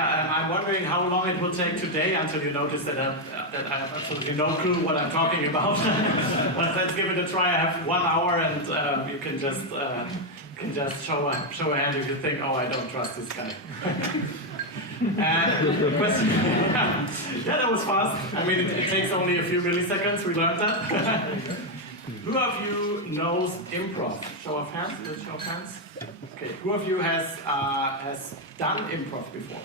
I'm wondering how long it will take today until you notice that I have absolutely no clue what I'm talking about. But let's give it a try. I have 1 hour, and you can just show a hand if you think, oh, I don't trust this guy. Question? Yeah, that was fast. I mean, it takes only a few milliseconds. We learned that. Who of you knows improv? Show of hands. Show of hands. Okay. Who of you has done improv before?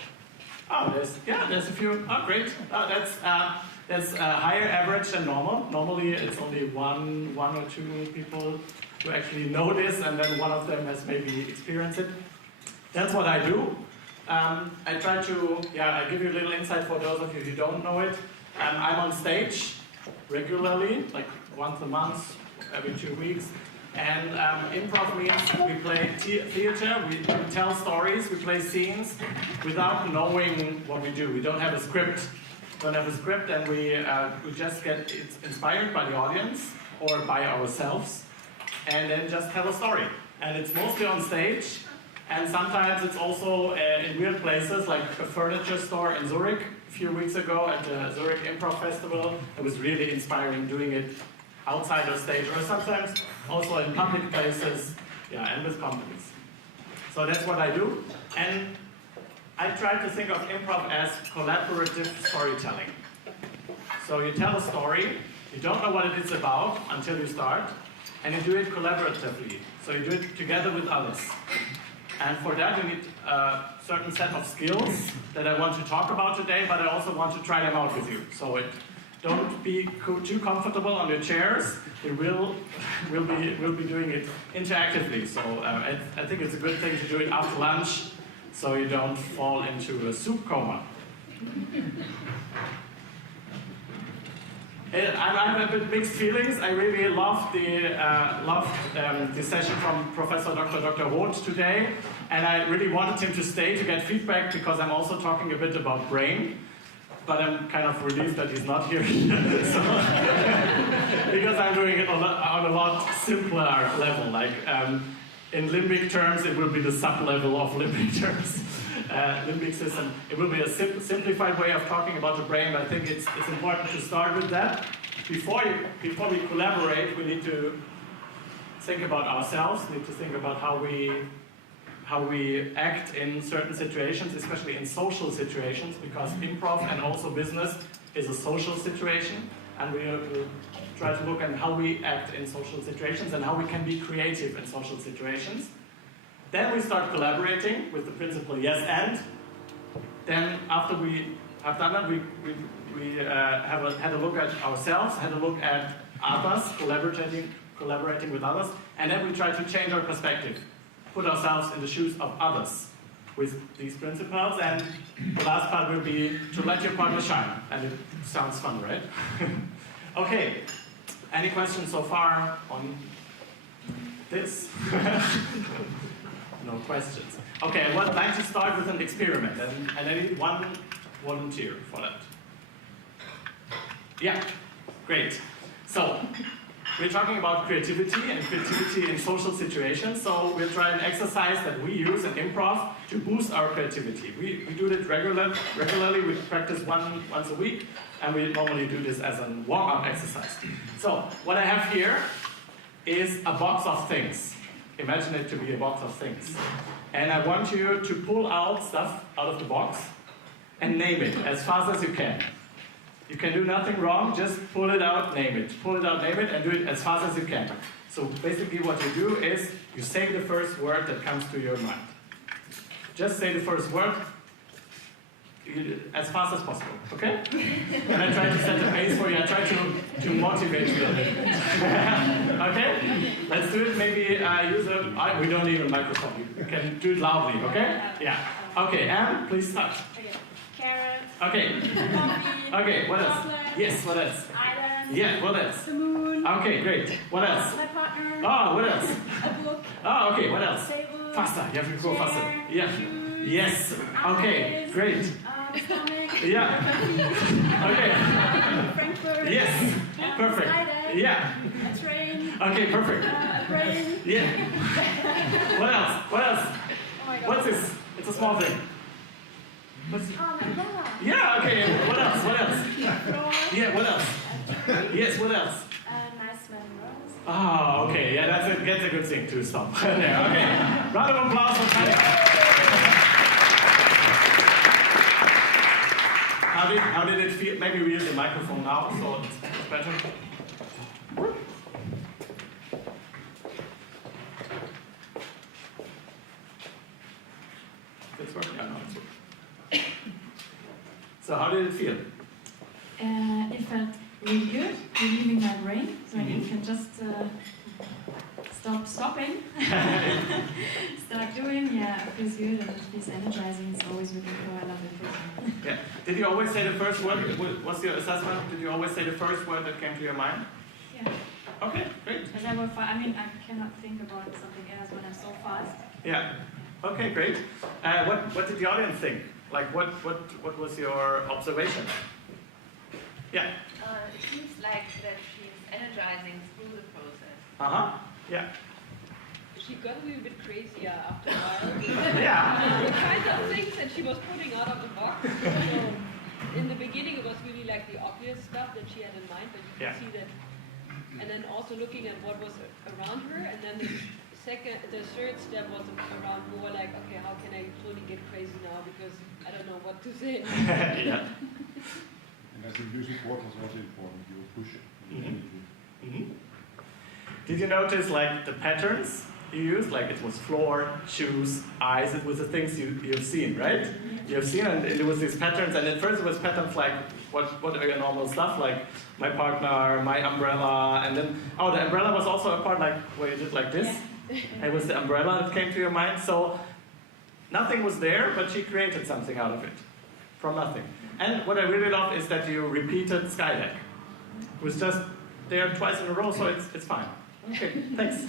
Oh, there's a few. Oh, great. Oh, that's higher average than normal. Normally, it's only one or two people who actually know this, and then one of them has maybe experienced it. That's what I do. I try to, I give you a little insight for those of you who don't know it. I'm on stage regularly, like once a month, every 2 weeks. And improv means we play theater, we tell stories, we play scenes without knowing what we do. We don't have a script. And we just get inspired by the audience or by ourselves and then just tell a story. And it's mostly on stage. And sometimes it's also in weird places, like a furniture store in Zurich a few weeks ago at the Zurich Improv Festival. It was really inspiring doing it outside of stage, or sometimes also in public places, and with companies. So that's what I do. And I try to think of improv as collaborative storytelling. So you tell a story, you don't know what it is about until you start, and you do it collaboratively. So you do it together with others. And for that, you need a certain set of skills that I want to talk about today, but I also want to try them out with you. So don't be too comfortable on your chairs. We'll be doing it interactively. So I think it's a good thing to do it after lunch, so you don't fall into a soup coma. I have a bit mixed feelings. I really loved the session from Professor Dr. Roth today, and I really wanted him to stay to get feedback because I'm also talking a bit about brain, but I'm kind of relieved that he's not here because I'm doing it on a lot simpler level. Like in limbic terms, it will be the sub-level of limbic terms. Limbic system. It will be a simplified way of talking about the brain, but I think it's important to start with that. Before we collaborate, we need to think about ourselves, need to think about how we act in certain situations, especially in social situations, because improv and also business is a social situation, and we'll try to look at how we act in social situations and how we can be creative in social situations. Then we start collaborating with the principle yes and. Then after we have done that, we had a look at ourselves, had a look at others, collaborating with others, and then we try to change our perspective, put ourselves in the shoes of others with these principles. And the last part will be to let your partner shine. And it sounds fun, right? Okay. Any questions so far on this? No questions. Okay, I would like to start with an experiment, and I need one volunteer for that. Yeah, great. So, we're talking about creativity and creativity in social situations, so we'll try an exercise that we use in improv to boost our creativity. We do it regularly, we practice once a week, and we normally do this as a warm-up exercise. So, what I have here is a box of things. Imagine it to be a box of things. And I want you to pull out stuff out of the box and name it as fast as you can. You can do nothing wrong, just pull it out, name it. Pull it out, name it, and do it as fast as you can. So basically what you do is you say the first word that comes to your mind. Just say the first word as fast as possible, okay? And I try to set the pace for you. I try to motivate you a little bit. Okay? Let's do it. Maybe we don't need a microphone. You can do it loudly, okay? Yeah. Okay, and please start. Okay. Carrot. Okay. Coffee. Okay, what else? Chocolate. Yes, what else? Island. Yeah, what else? The moon. Okay, great. What else? My partner. Oh, what else? A book. Oh, okay, what else? Table. Faster, you have to go Chair, faster. Yeah. shoes, Yes. Okay, eyes, great. Stomach. Yeah. Okay. Frankfurt. Yes. Perfect. Island. Yeah. A train. Okay, perfect. A brain. Yeah. What else? What else? Oh my God. What's this? It's a small thing. Umbrella. Yeah, okay. What else? What else? Floor. Yeah, what else? Yes, what else? Nice smelling rose. Oh, okay. Yeah, that's a good thing to stop there. Okay. Round of applause for Tanya. How did it feel? Maybe we use the microphone now, so it's better. It's working? Yeah, no, it's working. So how did it feel? It felt really good, relieving my brain, so I can just stop stopping, start doing. Yeah, it feels good and it feels energizing. It's always really cool. I love it. Yeah. Did you always say the first word? What's your assessment? Did you always say the first word that came to your mind? Yeah. Okay, great. As I will I mean, I cannot think about something else when I'm so fast. Yeah. Okay, great. What did the audience think? Like, what was your observation? Yeah. It seems like that she's energizing through the process. Yeah. She got a little bit crazier after a while. Yeah. The kind of things that she was putting out of the box. So in the beginning, it was really like the obvious stuff that she had in mind, but you can see that. And then also looking at what was around her, and then the third step was around more like, okay, how can I totally get crazy now because I don't know what to say. Yeah. And I think using board was also important. You push it. Did you notice like the patterns you used? Like it was floor, shoes, eyes. It was the things you've seen, right? You've seen, and it was these patterns. And at first it was patterns like what are your normal stuff, like my partner, my umbrella, and then the umbrella was also a part like where you did like this. It was the umbrella that came to your mind. So nothing was there, but she created something out of it from nothing. And what I really love is that you repeated Skydeck. It was just there twice in a row, so it's fine. Okay, thanks.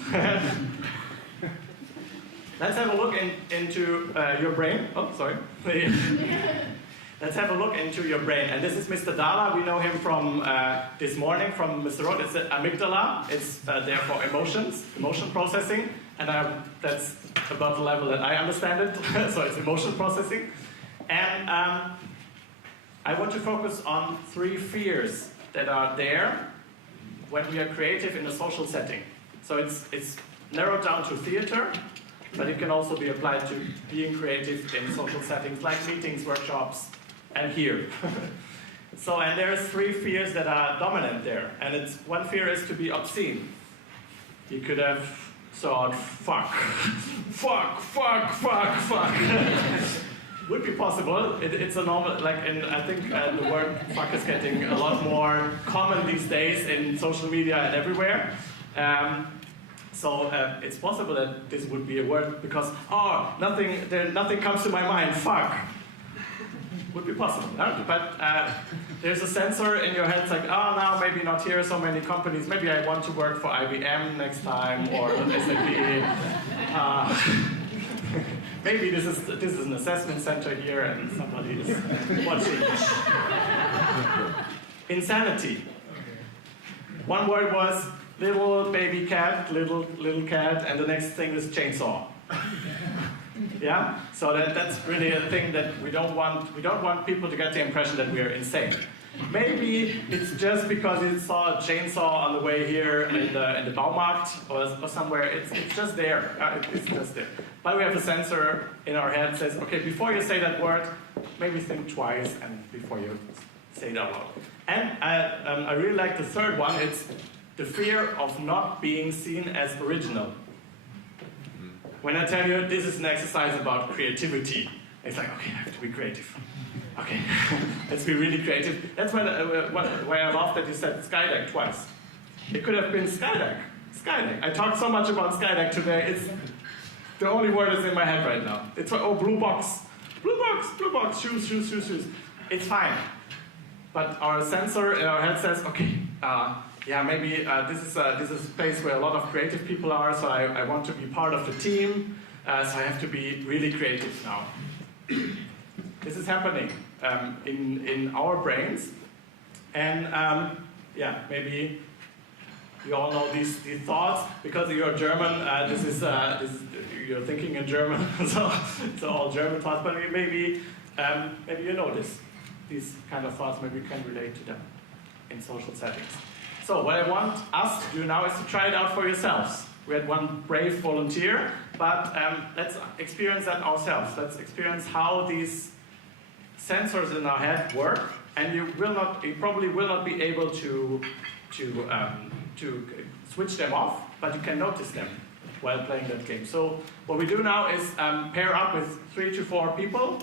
Let's have a look into your brain. Oh, sorry. Let's have a look into your brain. And this is Mr. Dala. We know him from this morning from Mr. Roth. It's the amygdala. It's there for emotion processing. And that's about the level that I understand it. So it's emotion processing. And I want to focus on 3 fears that are there when we are creative in a social setting. So it's narrowed down to theater, but it can also be applied to being creative in social settings like meetings, workshops, and here. And there's 3 fears that are dominant there. And one fear is to be obscene. You could have thought, fuck, fuck, fuck, fuck, fuck. Would be possible. It's a normal, I think the word fuck is getting a lot more common these days in social media and everywhere. It's possible that this would be a word because, nothing comes to my mind, fuck. Would be possible, no? But there's a sensor in your head, it's like, now maybe not here, so many companies, maybe I want to work for IBM next time, or SAP. Maybe this is an assessment center here and somebody is watching. Insanity. One word was little baby cat, little cat, and the next thing is chainsaw. Yeah? So that's really a thing that we don't want people to get the impression that we are insane. Maybe it's just because you saw a chainsaw on the way here in the Baumarkt or somewhere. It's just there. It's just there. But we have a sensor in our head that says, okay, before you say that word, maybe think twice and before you say it out loud. And I really like the third one. It's the fear of not being seen as original. When I tell you this is an exercise about creativity, it's like, okay, I have to be creative. Okay, let's be really creative. That's why I love that you said Skydeck twice. It could have been Skydeck. Skydeck. I talked so much about Skydeck today. It's the only word that's in my head right now. It's blue box. Blue box, shoes. It's fine. But our sensor in our head says, okay, maybe this is a space where a lot of creative people are, so I want to be part of the team, so I have to be really creative now. This is happening in our brains, and maybe you all know these thoughts because you're German. This is you're thinking in German, so all German thoughts. But maybe maybe you know these kind of thoughts, maybe you can relate to them in social settings. So what I want us to do now is to try it out for yourselves. We had one brave volunteer, but let's experience that ourselves. Let's experience how these sensors in our head work, and you probably will not be able to switch them off, but you can notice them while playing that game. So what we do now is pair up with 3 to 4 people,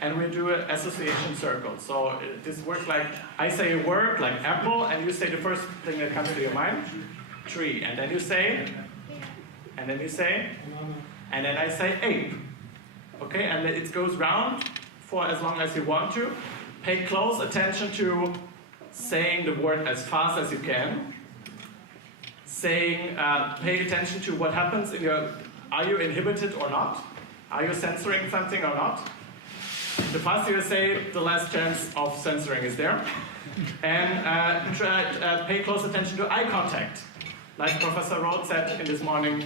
and we do an association circle. So this works like, I say a word, like apple, and you say the first thing that comes to your mind, tree, and then you say, and then you say, and then I say ape. Okay, and it goes round for as long as you want to. Pay close attention to saying the word as fast as you can. Pay attention to what happens in your, are you inhibited or not? Are you censoring something or not? The faster you say, the less chance of censoring is there. And pay close attention to eye contact. Like Professor Roth said this morning,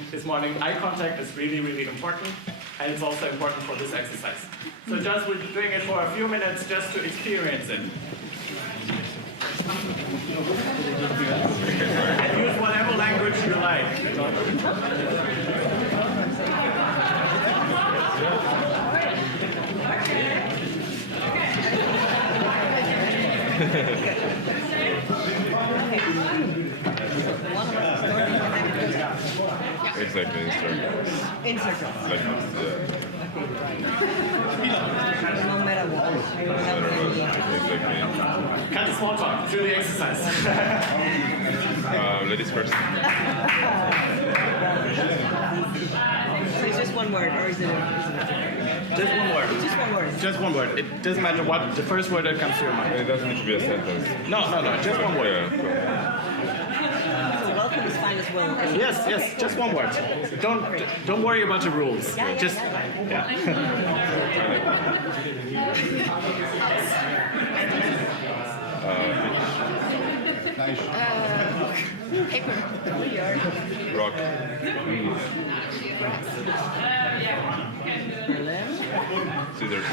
eye contact is really, really important, and it's also important for this exercise. So just we're doing it for a few minutes just to experience it. And use whatever language you like. Exactly, in circles. In circles. Like, No matter what. exactly. Cut the small talk, do the exercise. Ladies first. So it's just one word, or is it Just one word. just one word? Just one word. It doesn't matter what the first word that comes to your mind. It doesn't need to be a sentence. No, just one word. Yeah, So welcome is fine as well. Yes, just one word. Don't worry about the rules. Yeah. Just Paper. Rock. Scissors.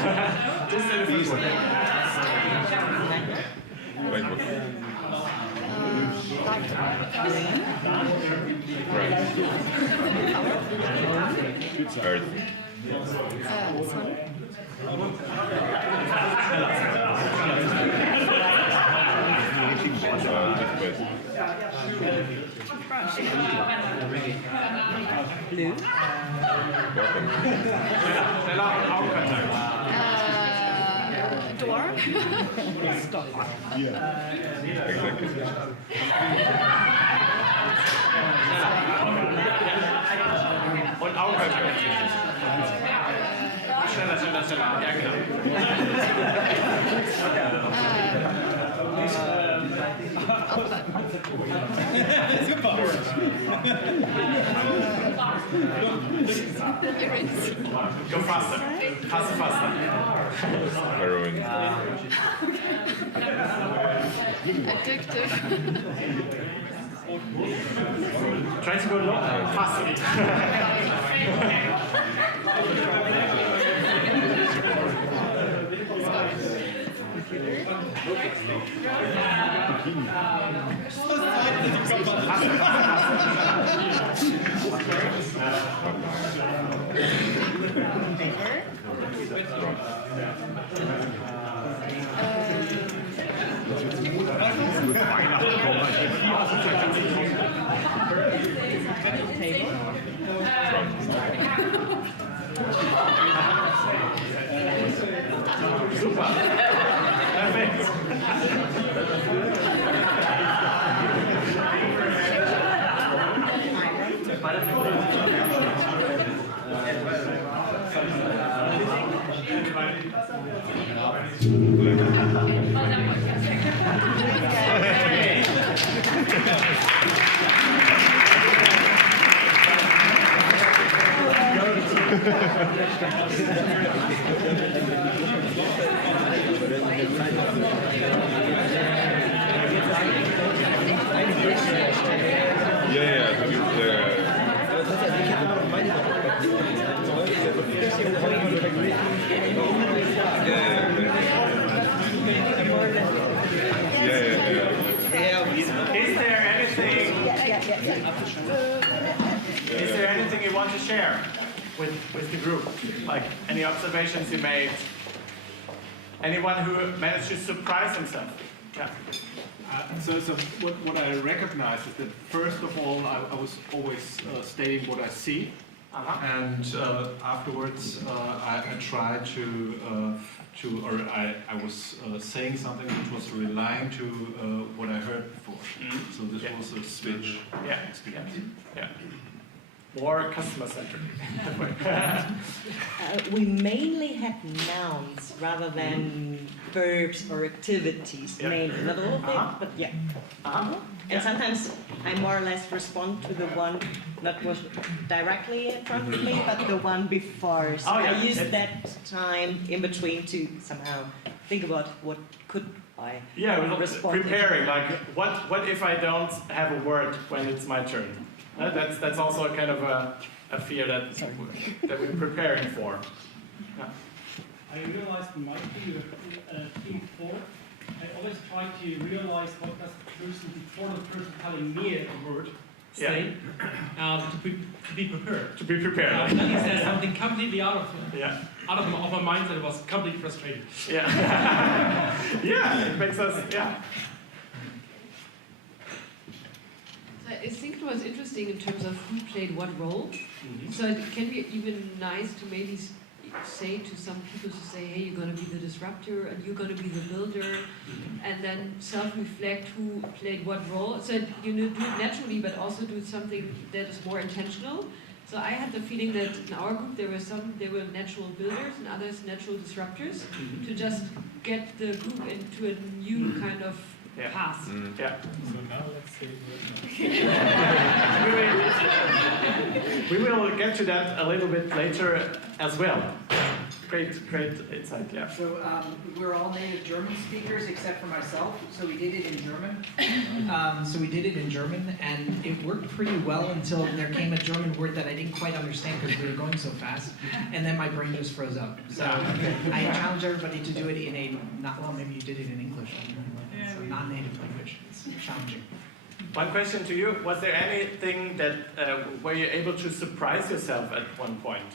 just say the first word. Whitebook. Right. Earth. Toothpaste. Blue. Bottom. Door. Exactly. Und Augenkontakt. Schneller. Ja, genau. Go faster. Faster. Heroin. Addictive. Try to go low, faster. Super. Perfekt. Is there anything you want to share with the group? Like any observations you made? Anyone who managed to surprise himself? Yeah. So what I recognize is that first of all, I was always stating what I see, and afterwards I tried or I was saying something which was relying to what I heard before. So this was a switch experience. Yeah. More customer-centric. We mainly had nouns rather than verbs or activities, mainly. Not all of it, but yeah. And sometimes I more or less respond to the one that was directly in front of me, but the one before. So I used that time in between to somehow think about what could I respond. Preparing, like what if I don't have a word when it's my turn? That's also a kind of a fear that we're preparing for. Yeah. I realized in my team before, I always try to realize what does the person before the person telling me a word say, to be prepared. To be prepared. That is there's something completely out of my mind that was completely frustrated. Yeah. Yeah, it makes us, I think it was interesting in terms of who played what role. So it can be even nice to maybe say to some people to say, hey, you're going to be the disruptor and you're going to be the builder, and then self-reflect who played what role. So you do it naturally, but also do something that is more intentional. So I had the feeling that in our group there were natural builders and others natural disruptors to just get the group into a new kind of path. Yeah. So now let's say we will get to that a little bit later as well. Great insight, yeah. So we're all native German speakers except for myself, so we did it in German. And it worked pretty well until there came a German word that I didn't quite understand because we were going so fast, and then my brain just froze up. So I challenge everybody to do it in maybe you did it in English. It's a non-native language. It's challenging. One question to you: was there anything that were you able to surprise yourself at one point?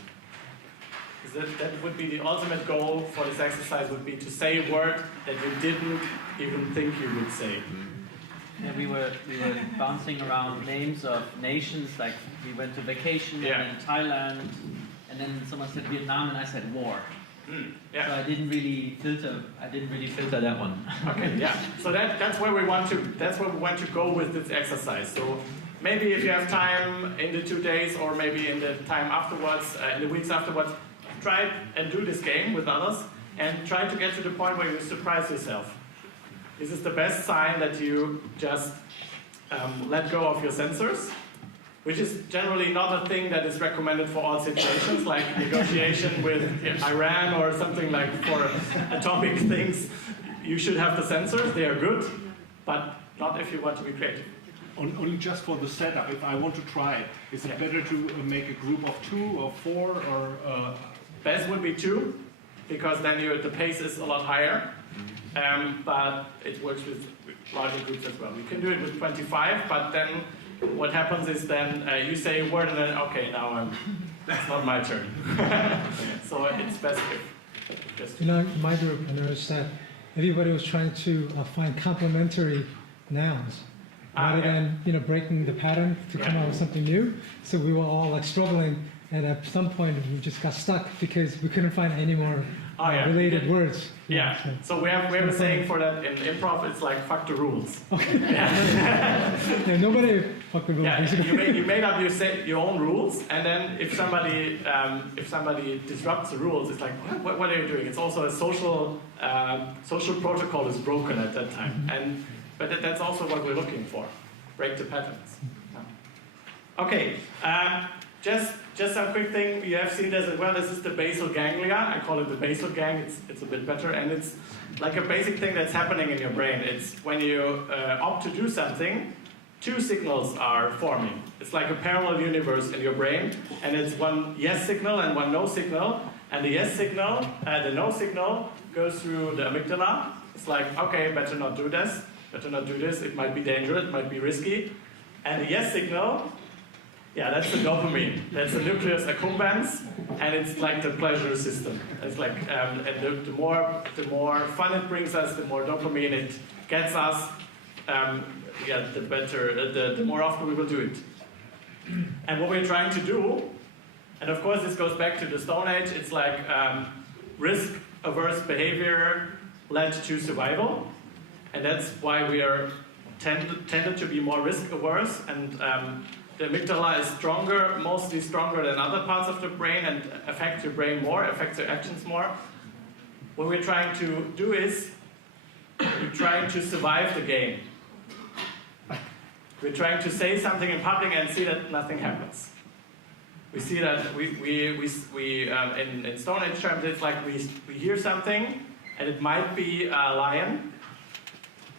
That would be the ultimate goal for this exercise, would be to say a word that you didn't even think you would say. Yeah, we were bouncing around names of nations, like we went to vacation and then Thailand, and then someone said Vietnam and I said war. So I didn't really filter that one. Okay, yeah. So that's where we want to go with this exercise. So maybe if you have time in the 2 days, or maybe in the time afterwards, in the weeks afterwards, try and do this game with others and try to get to the point where you surprise yourself. This is the best sign that you just let go of your sensors, which is generally not a thing that is recommended for all situations, like negotiation with Iran or something, like for atomic things. You should have the sensors, they are good, but not if you want to be creative. Only just for the setup, if I want to try it, is it better to make a group of 2 or 4 or... Best would be 2, because then the pace is a lot higher, but it works with larger groups as well. You can do it with 25, but then what happens is then you say a word and then, okay, now it's not my turn. So it's best if just... in my group, I noticed that everybody was trying to find complementary nouns rather than breaking the pattern to come up with something new. So we were all like struggling, and at some point we just got stuck because we couldn't find any more related words. Yeah. So we have a saying for that in improv. It's like fuck the rules. Okay. Nobody fuck the rules. Yeah. You made up your own rules, and then if somebody disrupts the rules, it's like what are you doing? It's also a social protocol is broken at that time, but that's also what we're looking for. Break the patterns. Okay. Just some quick thing, you have seen this as well. This is the basal ganglia. I call it the basal gang. It's a bit better, and it's like a basic thing that's happening in your brain. It's when you opt to do something, 2 signals are forming. It's like a parallel universe in your brain, and it's one yes signal and one no signal. And the yes signal, the no signal goes through the amygdala. It's like, okay, better not do this. Better not do this. It might be dangerous. It might be risky. And the yes signal, yeah, that's the dopamine. That's the nucleus accumbens, and it's like the pleasure system. It's like, and the more fun it brings us, the more dopamine it gets us, the better, the more often we will do it. And what we're trying to do, and of course this goes back to the Stone Age, it's like risk-averse behavior led to survival, and that's why we are tended to be more risk-averse, and the amygdala is stronger, mostly stronger than other parts of the brain, and affects your brain more, affects your actions more. What we're trying to do is, we're trying to survive the game. We're trying to say something in public and see that nothing happens. We see that in Stone Age terms, it's like we hear something, and it might be a lion,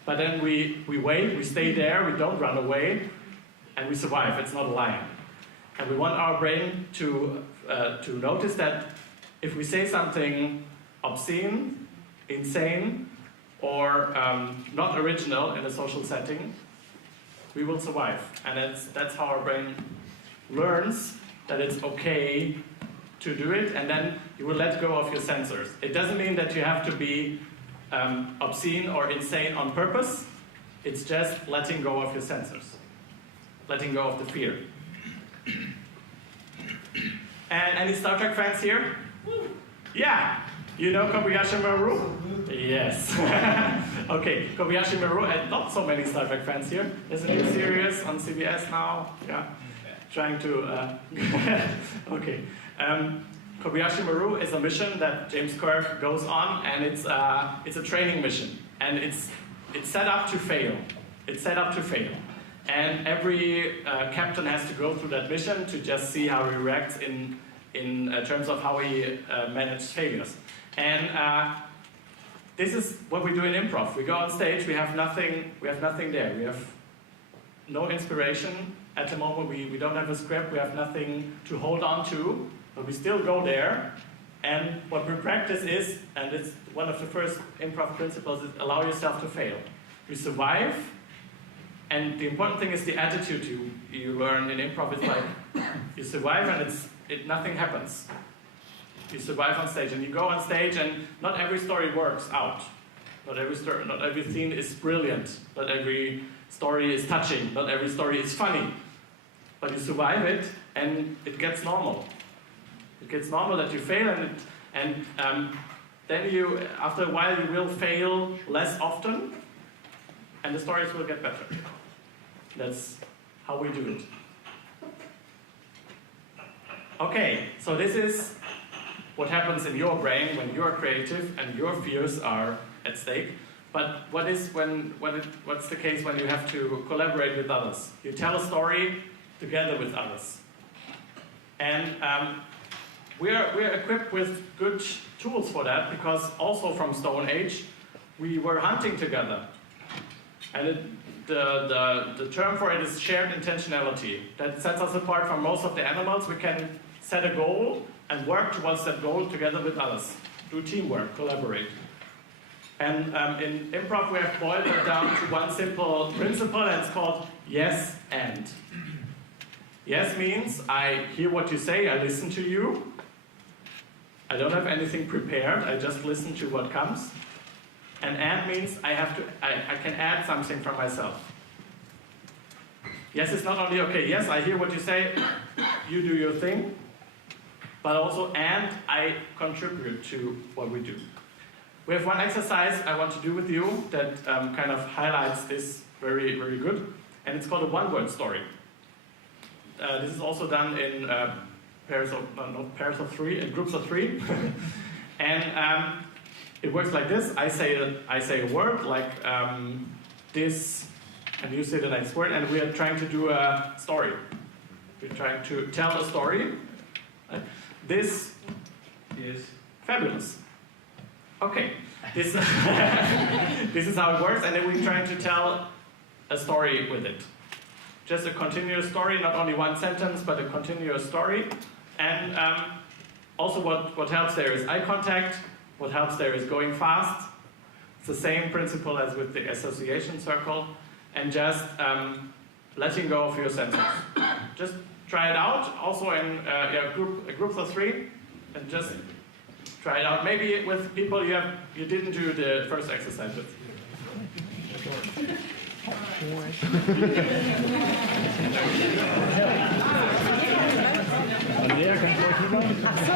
but then we wait, we stay there, we don't run away, and we survive. It's not a lion. And we want our brain to notice that if we say something obscene, insane, or not original in a social setting, we will survive. And that's how our brain learns that it's okay to do it, and then you will let go of your sensors. It doesn't mean that you have to be obscene or insane on purpose. It's just letting go of your sensors, letting go of the fear. And any Star Trek fans here? Yeah, you know Kobayashi Maru? Yes. Okay, Kobayashi Maru, and not so many Star Trek fans here. There's a new series on CBS now. Yeah, trying to. Okay. Kobayashi Maru is a mission that James Kirk goes on, and it's a training mission, and it's set up to fail. It's set up to fail, and every captain has to go through that mission to just see how he reacts in terms of how he manages failures. And this is what we do in improv. We go on stage. We have nothing. We have nothing there. We have no inspiration at the moment. We don't have a script. We have nothing to hold on to. But we still go there, and what we practice is, and it's one of the first improv principles, is allow yourself to fail. You survive, and the important thing is the attitude you learn in improv. It's like, you survive and nothing happens. You survive on stage, and you go on stage, and not every story works out. Not every scene is brilliant. Not every story is touching. Not every story is funny. But you survive it, and it gets normal. It gets normal that you fail, and then you, after a while, you will fail less often, and the stories will get better. That's how we do it. Okay, so this is what happens in your brain when you're creative and your fears are at stake. But what's the case when you have to collaborate with others? You tell a story together with others, and we're equipped with good tools for that, because also from Stone Age we were hunting together, and the term for it is shared intentionality. That sets us apart from most of the animals. We can set a goal and work towards that goal together with others, do teamwork, collaborate. And in improv we have boiled it down to one simple principle, and it's called yes and. Yes means I hear what you say, I listen to you. I don't have anything prepared, I just listen to what comes. And means I can add something from myself. Yes is not only, okay, yes, I hear what you say, you do your thing, but also, and I contribute to what we do. We have one exercise I want to do with you that kind of highlights this very, very good, and it's called a one-word story. This is also done in in groups of three, and it works like this. I say a word like this, and you say the next word, and we are trying to do a story. We're trying to tell a story. This is fabulous. Okay, this this is how it works, and then we're trying to tell a story with it. Just a continuous story, not only one sentence, but a continuous story. And also what helps there is eye contact. What helps there is going fast. It's the same principle as with the association circle. And just letting go of your senses. Just try it out, also in groups of 3, and just try it out. Maybe with people you didn't do the first exercise with. Andrea, kannst du euch rüber? Ach so,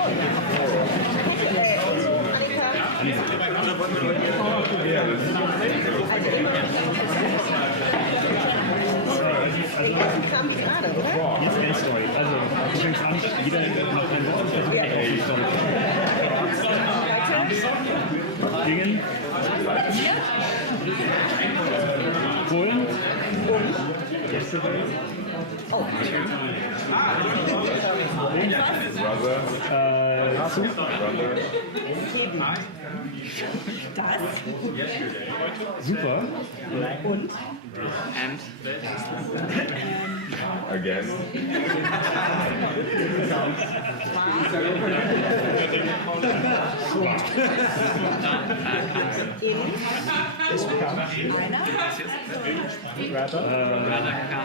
jetzt wäre Story. Also, du fängst an, jeder macht ein Wort, versucht die Story. Dingen. Polen. Yesterday. Oh, Brother. Soup. Brother. Das. Super. Und? And. Again.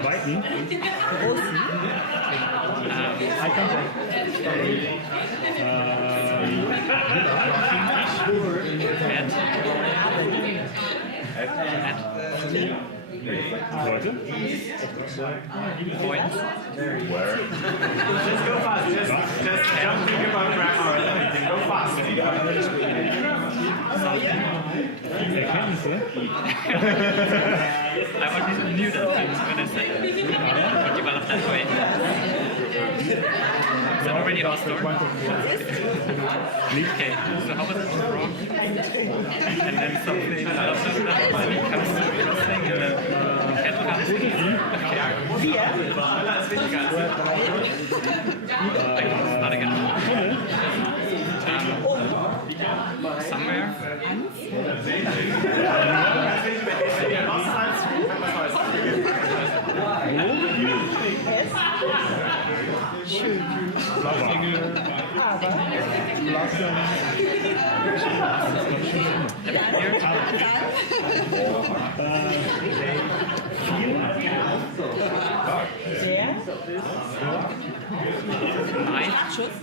Weiten. Leute. Points. Where? Just go fast. Just don't think about grammar or anything. Go fast. Erkenntnisse. I already knew that when I said but developed that way. Is that already our story? Okay, so how was it wrong? And then something else comes to crossing and then kettle comes in. Not again. Somewhere. Just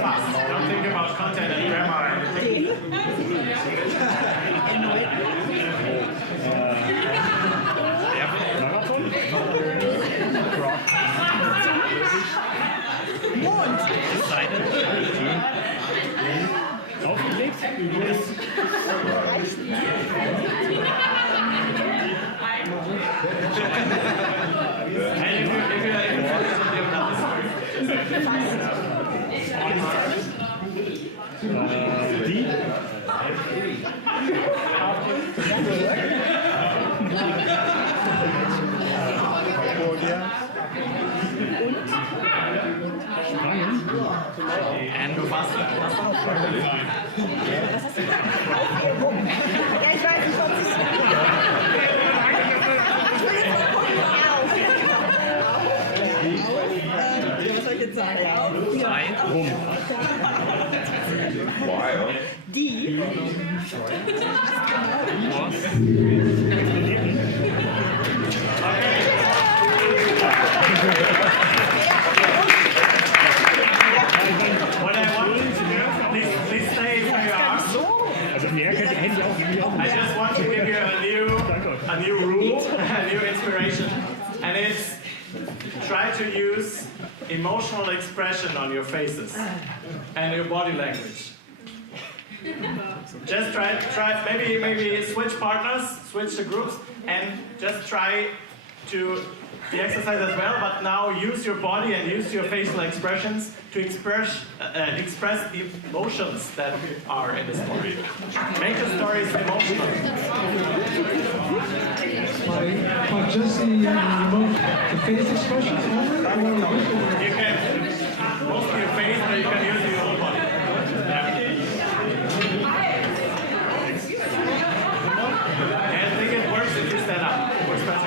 fast. Don't think about content and grammar or anything. Aufgelegt? Die? And go faster. Ja, ich weiß nicht, was ich was soll ich jetzt sagen? While. Die. What I want you to do, please stay where you are. I just want to give you a new rule, a new inspiration, and it's try to use emotional expression on your faces and your body language. Just try maybe switch partners, switch the groups, and just try to the exercise as well, but now use your body and use your facial expressions to express the emotions that are in the story. Make the stories emotional. But just the face expressions only? You can mostly your face, but you can use your whole body. And I think it works if you stand up. It works better.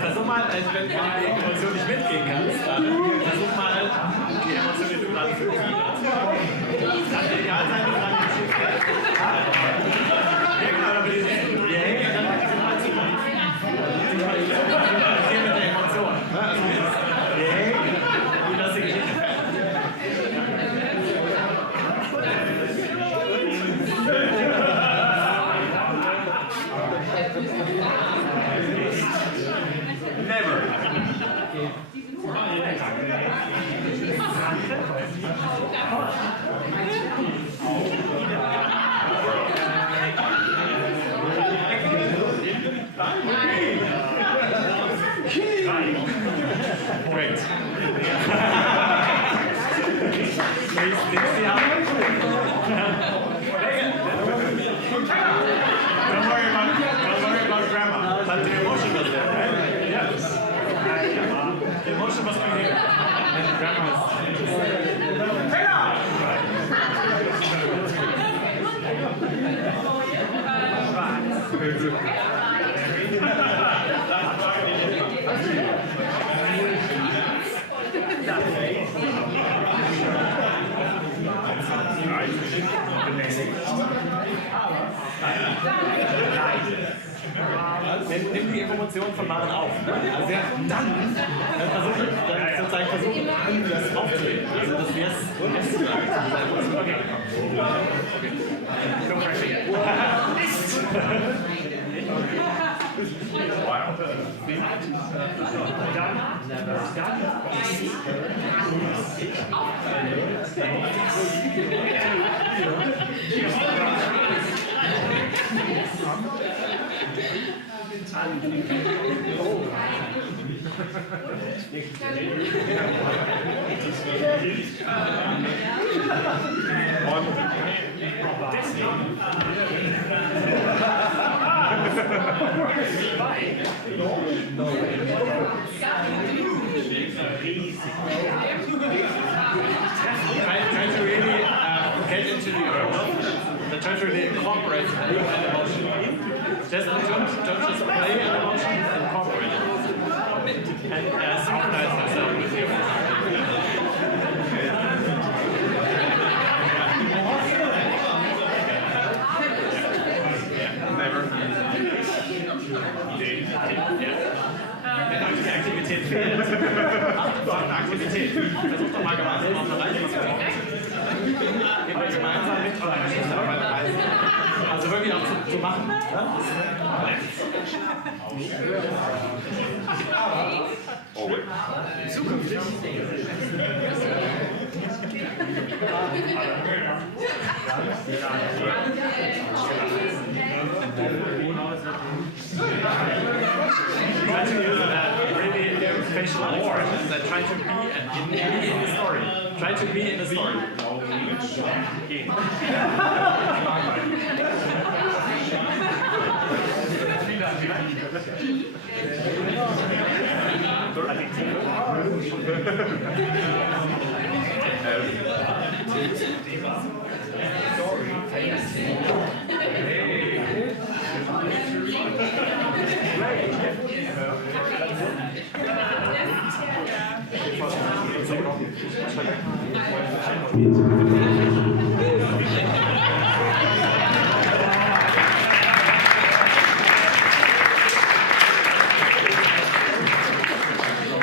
Versuch mal, also wenn du die Emotion nicht mitgehen kannst, dann versuch mal, die Emotion, die du gerade fühlst, es kann dir egal sein, wie lange die schief geht. Ja, genau, aber dieses Yay, und dann sympathisieren mit der Emotion. Also dieses Yay, und das die Geschichte. Never. Great. Please see how. Don't worry about grammar. But the emotion was there, right? Yes. The emotion must be here. And grammar is very good. Nimm die Informationen von Maren auf. Also dann versuchen, das aufzunehmen. Also dass wir es okay. No pressure. Try to really get into the try to really incorporate an emotion. Just don't just play an emotion, incorporate it. And synchronize yourself with your Never. Die Aktivität fehlt. Eine Aktivität. Versuch doch mal gemeinsam auf eine Reise zu kommen. Geht mal gemeinsam mit auf eine Geschichte auf eine Reise. Also wirklich auch zu machen. Ne? Zukünftig. Try to use really facial expressions and try to be in the story. Try to be in the story.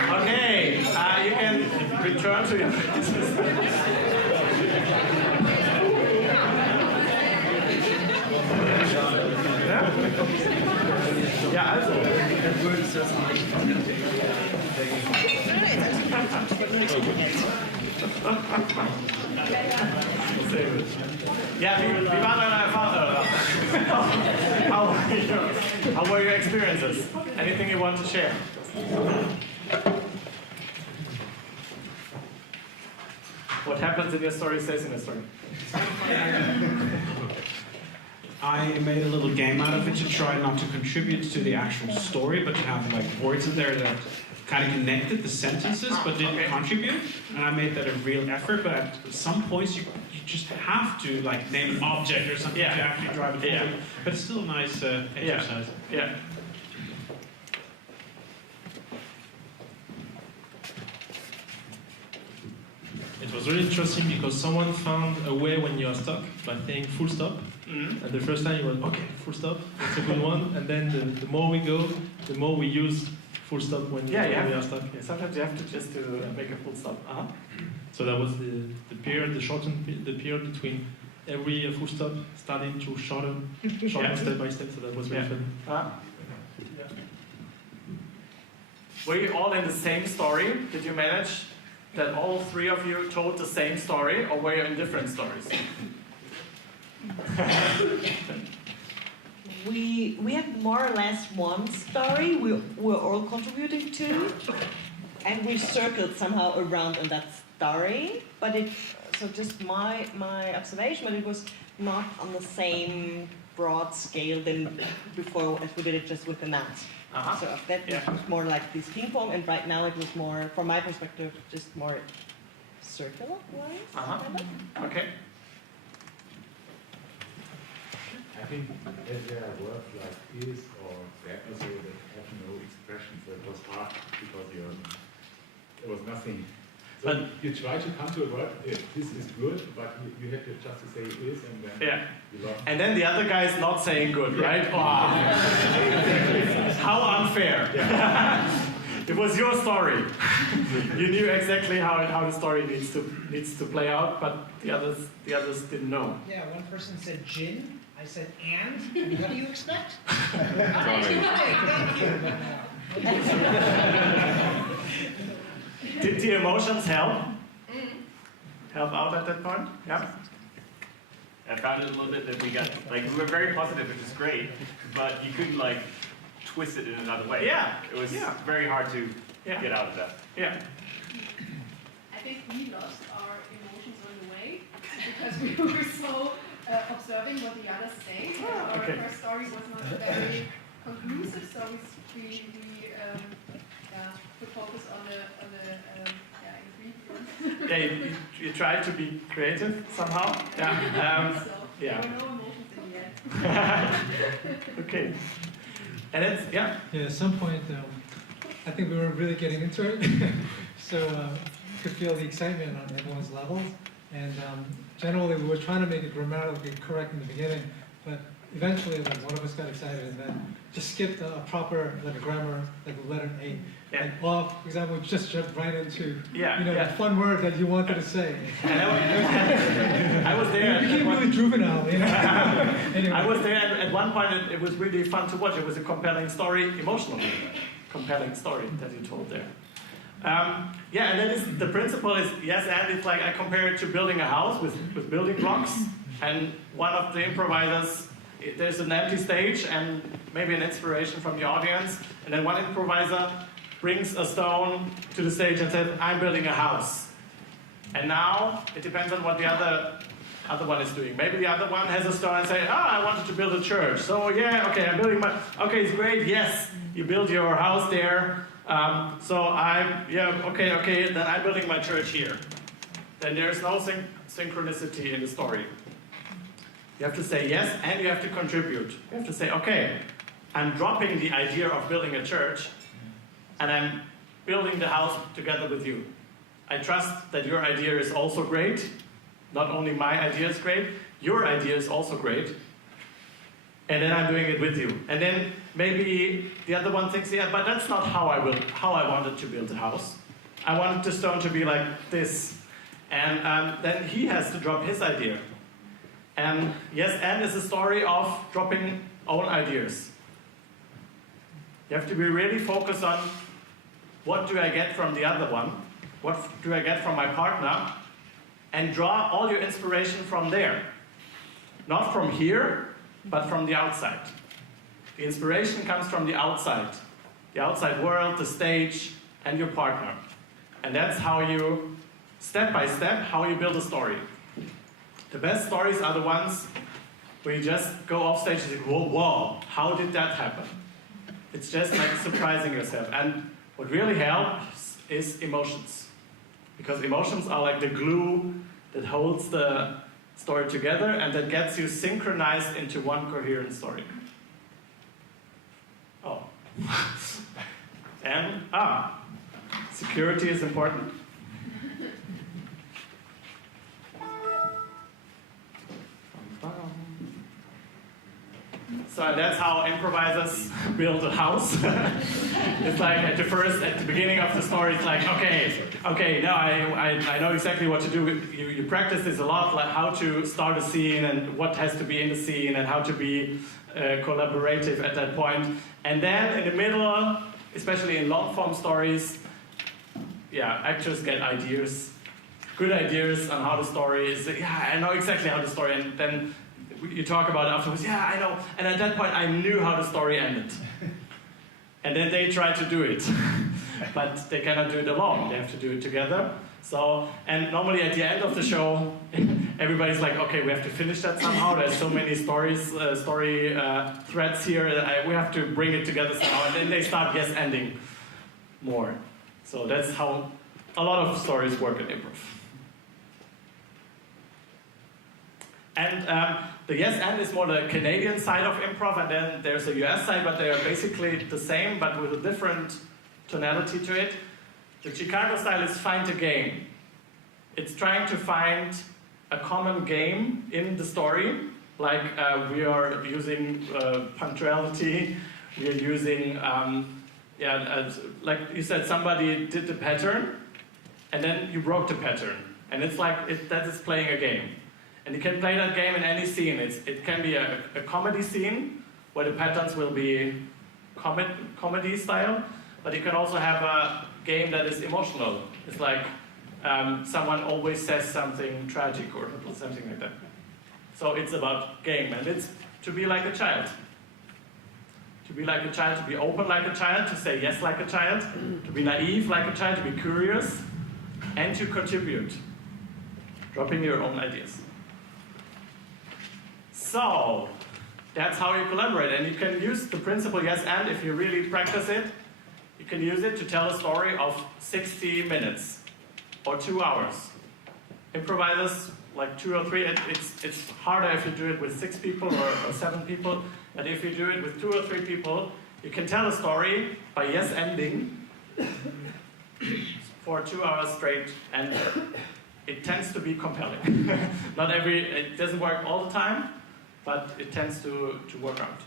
Okay, you can return to your Ja, also. Ja, wie waren deine Erfahrungen? How were your experiences? Anything you want to share? What happens in your story stays in your story. I made a little game out of it to try not to contribute to the actual story, but to have like words in there that kind of connected the sentences but didn't contribute, and I made that a real effort. But at some points you just have to like name an object or something to actually drive it forward. But it's still a nice exercise. Yeah. It was really interesting because someone found a way when you are stuck by saying full stop. And the first time you went, okay, full stop, that's a good one. And then the more we go, the more we use full stop when we are stuck. Yeah, sometimes you have to just to make a full stop. So that was the period, the period between every full stop starting to shorten step by step. So that was really fun. Were you all in the same story? Did you manage that all three of you told the same story, or were you in different stories? We had more or less one story we were all contributing to, and we circled somehow around in that story. But so just my observation, but it was not on the same broad scale than before, as we did it just with the nouns. So that was more like this ping pong, and right now it was more, from my perspective, just more circular wise. Okay. I think as there are words like is or that also that have no expression, so it was hard because there was nothing. So you try to come to a word, this is good, but you have to just to say is, and then you lost. And then the other guy is not saying good, right? Wow. How unfair. It was your story. You knew exactly how the story needs to play out, but the others didn't know. Yeah, one person said gin. I said and what do you expect? Did the emotions help? Help out at that point? Yeah. I found it a little bit that we were very positive, which is great, but you couldn't twist it in another way. Yeah. It was very hard to get out of that. Yeah. I think we lost our emotions on the way because we were so observing what the others say. Our first story was not very conclusive, so we put focus on the ingredients. Yeah, you tried to be creative somehow. Yeah. There were no emotions in the end. Okay. And it's Yeah, at some point, I think we were really getting into it, so you could feel the excitement on everyone's levels. And generally, we were trying to make it grammatically correct in the beginning, but eventually, one of us got excited and then just skipped a proper, a grammar, like a letter A. Yeah. Or, for example, just jumped right into, the fun word that you wanted to say. And I was there. You became really juvenile, Anyway. I was there at one point. It was really fun to watch. It was a compelling story, emotionally compelling story that you told there. And that is the principle is yes, and it's like I compare it to building a house with building blocks, and one of the improvisers, there's an empty stage and maybe an inspiration from the audience, and then one improviser brings a stone to the stage and says, I'm building a house. And now it depends on what the other one is doing. Maybe the other one has a stone and say, I wanted to build a church. So I'm building it's great, yes, you build your house there. Then I'm building my church here. Then there's no synchronicity in the story. You have to say yes, and you have to contribute. You have to say, okay, I'm dropping the idea of building a church, and I'm building the house together with you. I trust that your idea is also great. Not only my idea is great, your idea is also great. And then I'm doing it with you. And then maybe the other one thinks, but that's not how I wanted to build the house. I wanted the stone to be like this. And then he has to drop his idea. And yes, and is a story of dropping own ideas. You have to be really focused on what do I get from the other one? What do I get from my partner? And draw all your inspiration from there. Not from here, but from the outside. The inspiration comes from the outside world, the stage, and your partner. And that's how you, step by step, how you build a story. The best stories are the ones where you just go off stage and say, whoa, how did that happen? It's just like surprising yourself. And What really helps is emotions. Because emotions are like the glue that holds the story together and that gets you synchronized into one coherent story. Oh. And, security is important. So that's how improvisers build a house. It's like at the beginning of the story, it's like, okay, now I know exactly what to do. You practice this a lot, like how to start a scene and what has to be in the scene and how to be collaborative at that point. And then in the middle, especially in long form stories, actors get ideas, good ideas on how the story is. I know exactly how the story, and then you talk about it afterwards, I know. And at that point, I knew how the story ended. And then they try to do it. But they cannot do it alone. They have to do it together. So, and normally at the end of the show, everybody's like, okay, we have to finish that somehow. There's so many story threads here. We have to bring it together somehow. And then they start yes-ending more. So that's how a lot of stories work in improv. And the yes-and is more the Canadian side of improv, and then there's the US side, but they are basically the same, but with a different tonality to it. The Chicago style is find a game. It's trying to find a common game in the story, like we are using punctuality, we are using, like you said, somebody did the pattern, and then you broke the pattern. And it's like, that is playing a game. And you can play that game in any scene. It can be a comedy scene, where the patterns will be comedy style, but you can also have a game that is emotional. It's like someone always says something tragic or something like that. So it's about game, and it's to be like a child. To be like a child, to be open like a child, to say yes like a child, to be naive like a child, to be curious, and to contribute, dropping your own ideas. So, that's how you collaborate, and you can use the principle yes and if you really practice it. You can use it to tell a story of 60 minutes or 2 hours. Improvisers, like 2 or 3, it's harder if you do it with 6 people or 7 people, but if you do it with 2 or 3 people, you can tell a story by yes ending for 2 hours straight, and it tends to be compelling. It doesn't work all the time, but it tends to work out.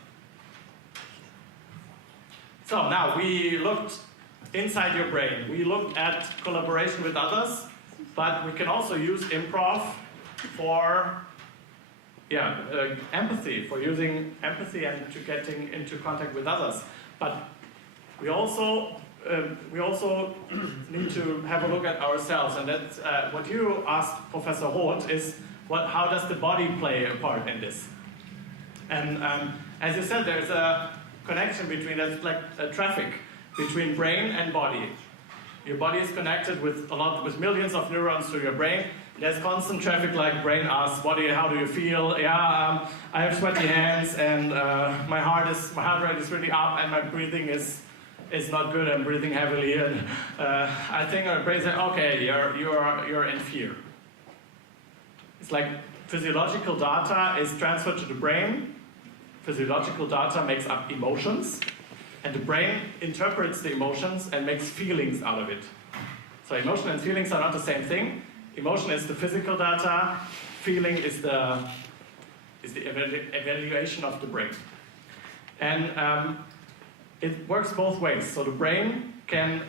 So now we looked inside your brain. We looked at collaboration with others, but we can also use improv for empathy, for using empathy and to getting into contact with others. But we also need to have a look at ourselves, and that's what you asked Professor Roth is, how does the body play a part in this? And as you said, there's a connection between, that's like a traffic between brain and body. Your body is connected with millions of neurons to your brain. There's constant traffic, like brain asks, body, how do you feel? I have sweaty hands, and my heart rate is really up, and my breathing is not good. I'm breathing heavily, and I think our brain says, okay, you're in fear. It's like physiological data is transferred to the brain. Physiological data makes up emotions, and the brain interprets the emotions and makes feelings out of it. So emotion and feelings are not the same thing. Emotion is the physical data. Feeling is the evaluation of the brain. And it works both ways. So the brain can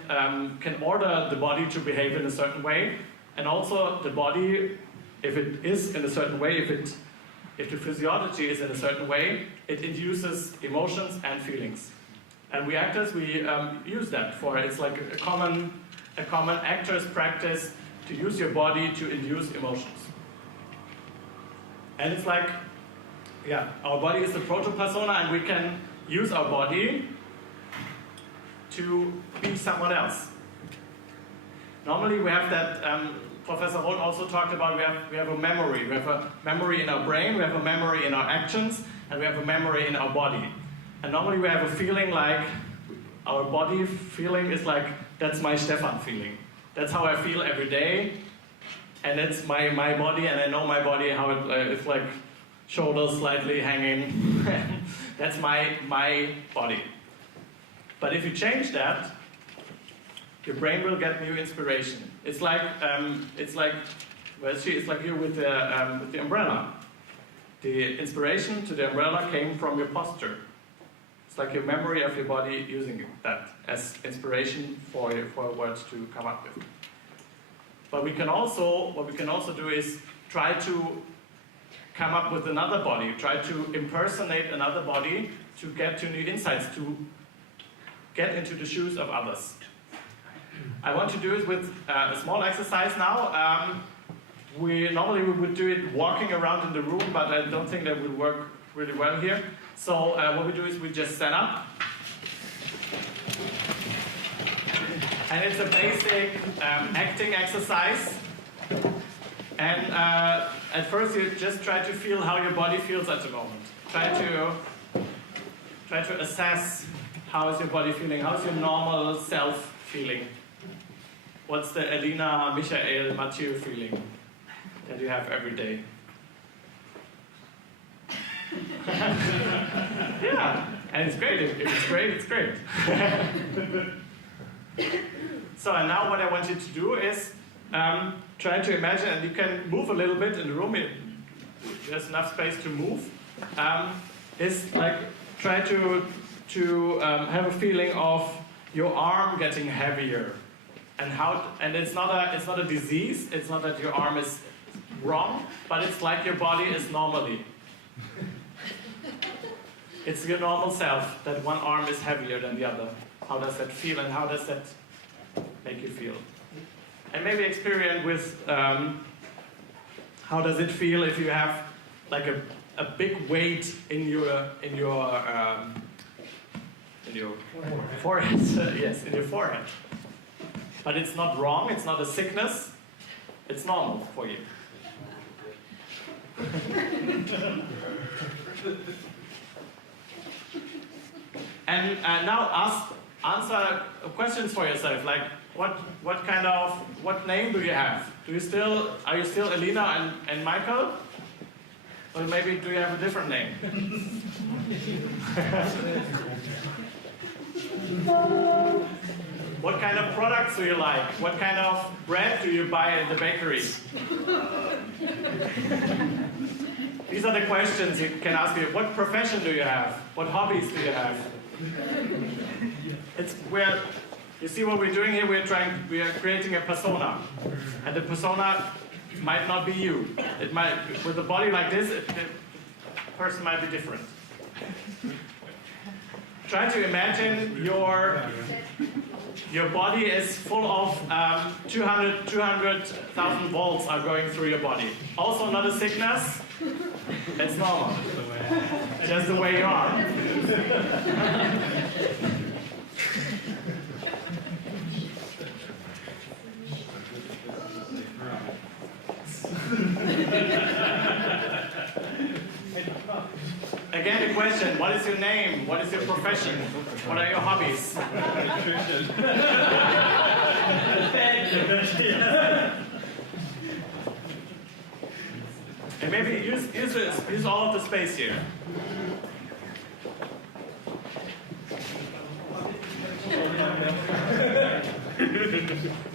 order the body to behave in a certain way, and also the body, if it is in a certain way, if the physiology is in a certain way, it induces emotions and feelings. And we actors, we use that for, it's like a common actor's practice to use your body to induce emotions. And it's like, our body is the proto-persona, and we can use our body to be someone else. Normally we have that, Professor Roth also talked about, we have a memory. We have a memory in our brain, we have a memory in our actions, and we have a memory in our body. And normally we have a feeling like our body feeling is like, that's my Stefan feeling. That's how I feel every day. And it's my body, and I know my body, how it's like shoulders slightly hanging. That's my body. But if you change that, your brain will get new inspiration. It's like well, it's like you with the umbrella. The inspiration to the umbrella came from your posture. It's like your memory of your body using that as inspiration for words to come up with. But what we can also do is try to come up with another body, try to impersonate another body to get to new insights, to get into the shoes of others. I want to do it with a small exercise now. Normally we would do it walking around in the room, but I don't think that would work really well here. So what we do is we just stand up. And it's a basic acting exercise. And at first you just try to feel how your body feels at the moment. Try to assess how is your body feeling, how's your normal self feeling. What's the Elena, Michael, Mathieu feeling that you have every day? Yeah, and it's great. If it's great, it's great. So, and now what I want you to do is try to imagine, and you can move a little bit in the room, there's enough space to move, is like try to have a feeling of your arm getting heavier. And it's not a disease, it's not that your arm is wrong, but it's like your body is normally. It's your normal self, that one arm is heavier than the other. How does that feel, and how does that make you feel? And maybe experiment with how does it feel if you have like a big weight in your forehead. Yes, in your forehead. But it's not wrong, it's not a sickness, it's normal for you. And now answer questions for yourself, like what name do you have? Are you still Elena and Michael? Or maybe do you have a different name? What kind of products do you like? What kind of bread do you buy at the bakery? These are the questions you can ask you. What profession do you have? What hobbies do you have? You see what we're doing here? We are creating a persona. And the persona might not be you. It might, with a body like this, the person might be different. Try to imagine your body is full of 200,000 volts are going through your body. Also not a sickness, it's normal. Just the way you are. Again, the question, what is your name? What is your profession? What are your hobbies? And maybe use all of the space here.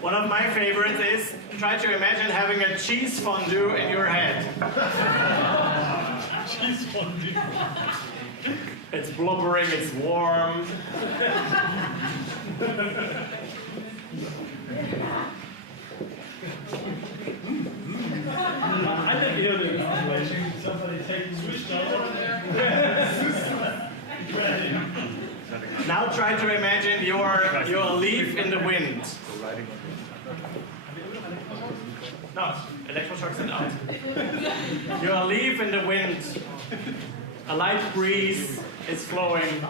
One of my favorites is try to imagine having a cheese fondue in your head. Cheese fondue. It's blubbering, it's warm. I didn't hear the explanation. Somebody taking switch over there. Now try to imagine you're a leaf in the wind. No, electroshocks are out. You're a leaf in the wind. A light breeze is flowing.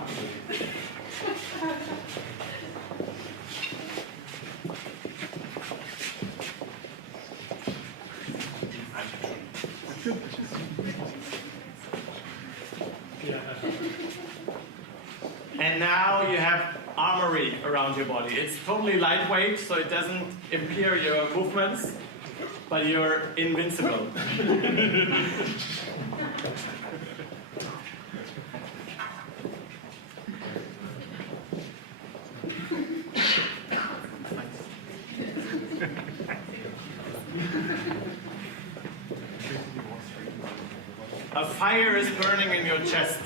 And now you have arms armory around your body. It's totally lightweight, so it doesn't impair your movements, but you're invincible. A fire is burning in your chest.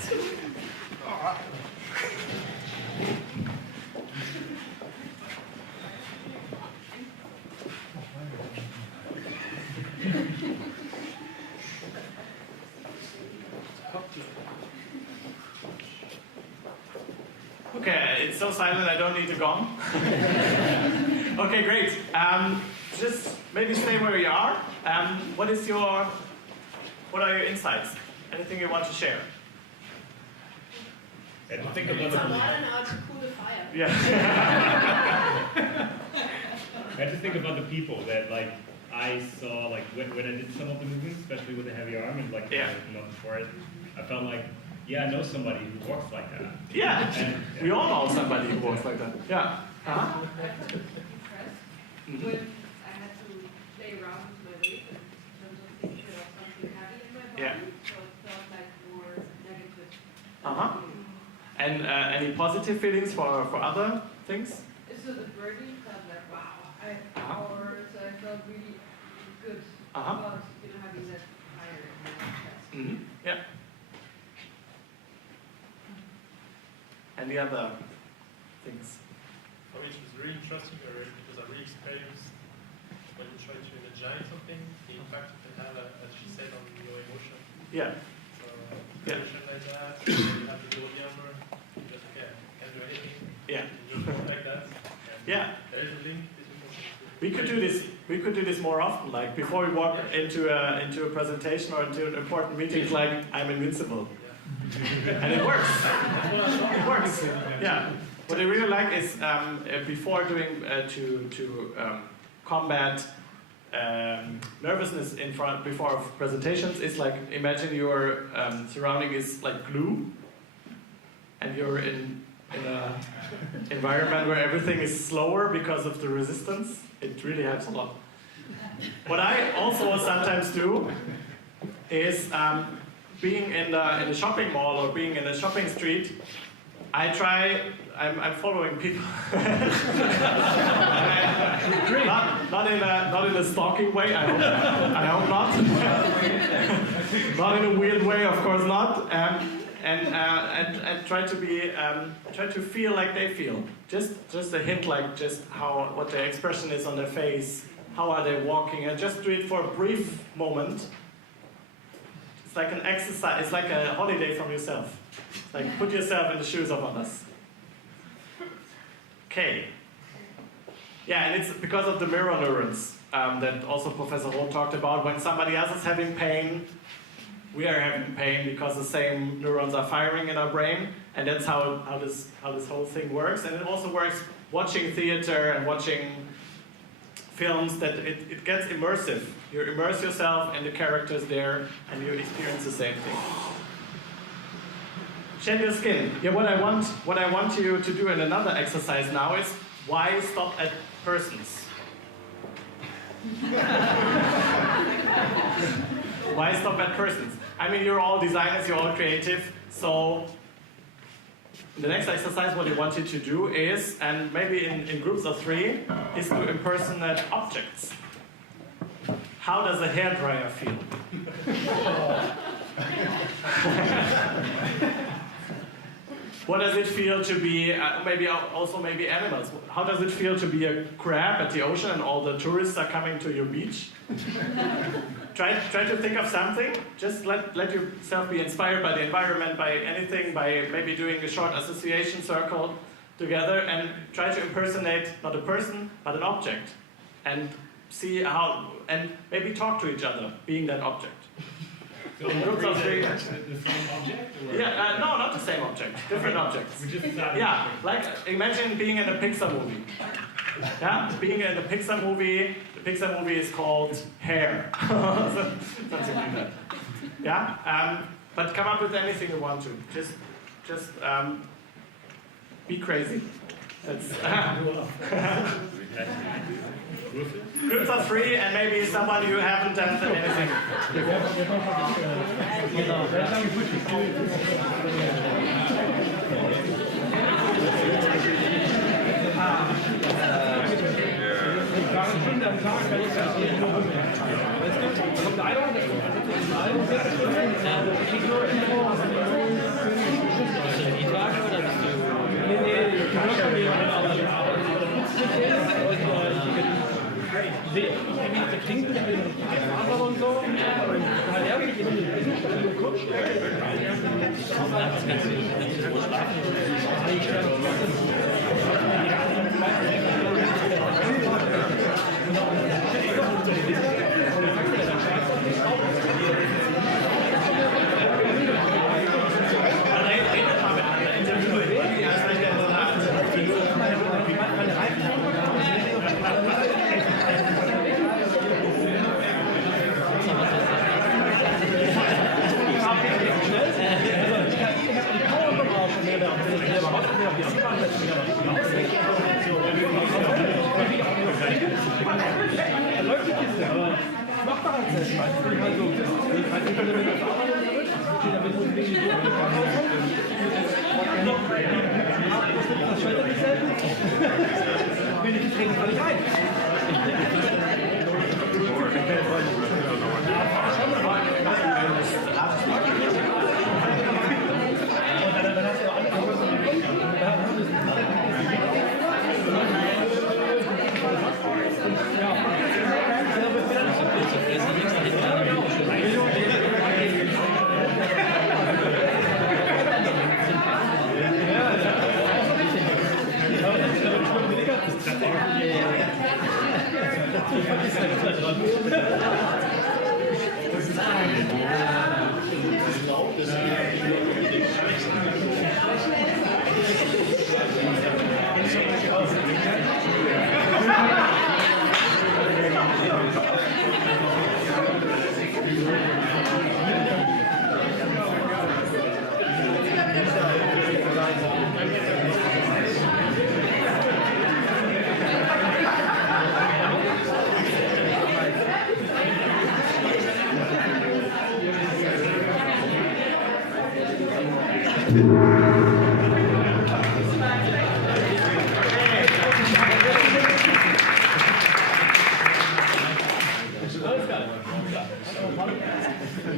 Okay, it's so silent I don't need a gong. Okay, great. Just maybe stay where you are. What are your insights? Anything you want to share? And think It's about a lot on how to cool the fire. Yeah. I had to think about the people that like I saw like when I did some of the movements, especially with the heavy arm and like not before it, I felt like I know somebody who walks like that. Yeah, and, we all know somebody who walks like that. Yeah. I felt impressed when I had to play around with my weight in terms of thinking of something heavy in my body, so it felt like more negative. And any positive feelings for other things? So the birdie felt like, wow, I have power, so I felt really good about having that fire in my chest. Yeah. Any other things? For me, it was really interesting because I really experienced when you try to energize something, the impact it can have, as she said, on your emotion. Yeah. So, emotion like that, you have to go younger, you just can't do anything. Yeah. You just like that. Yeah. There is a link between emotions. We could do this more often. Like before we walk into a presentation or into an important meeting, it's like I'm invincible. And it works. It works. Yeah. What I really like is before doing to combat nervousness before presentations is like imagine your surrounding is like glue, and you're in an environment where everything is slower because of the resistance. It really helps a lot. What I also sometimes do is being in the shopping mall or being in a shopping street, I'm following people. Not in a stalking way, I hope not. Not in a weird way, of course not. And try to feel like they feel. Just a hint, like just what their expression is on their face, how are they walking, and just do it for a brief moment. It's like an exercise, it's like a holiday from yourself. Like put yourself in the shoes of others. Okay. Yeah, and it's because of the mirror neurons that also Professor Roth talked about. When somebody else is having pain, we are having pain because the same neurons are firing in our brain, and that's how this whole thing works. And it also works watching theater and watching films, that it gets immersive. You immerse yourself in the characters there, and you experience the same thing. Shed your skin. Yeah, what I want you to do in another exercise now is why stop at persons? Why stop at persons? I mean, you're all designers, you're all creative, so the next exercise, what I want you to do is, and maybe in groups of 3, is to impersonate objects. How does a hairdryer feel? What does it feel to be, maybe animals? How does it feel to be a crab at the ocean and all the tourists are coming to your beach? Try to think of something. Just let yourself be inspired by the environment, by anything, by maybe doing a short association circle together, and try to impersonate not a person, but an object. And see how, and maybe talk to each other, being that object. So the same object? Or? Yeah, no, not the same object. Different objects. Yeah, like imagine being in a Pixar movie. Yeah, being in a Pixar movie. The Pixar movie is called Hair. Something like that. Yeah, but come up with anything you want to. Just be crazy. It's groups of three, and maybe someone who haven't done anything.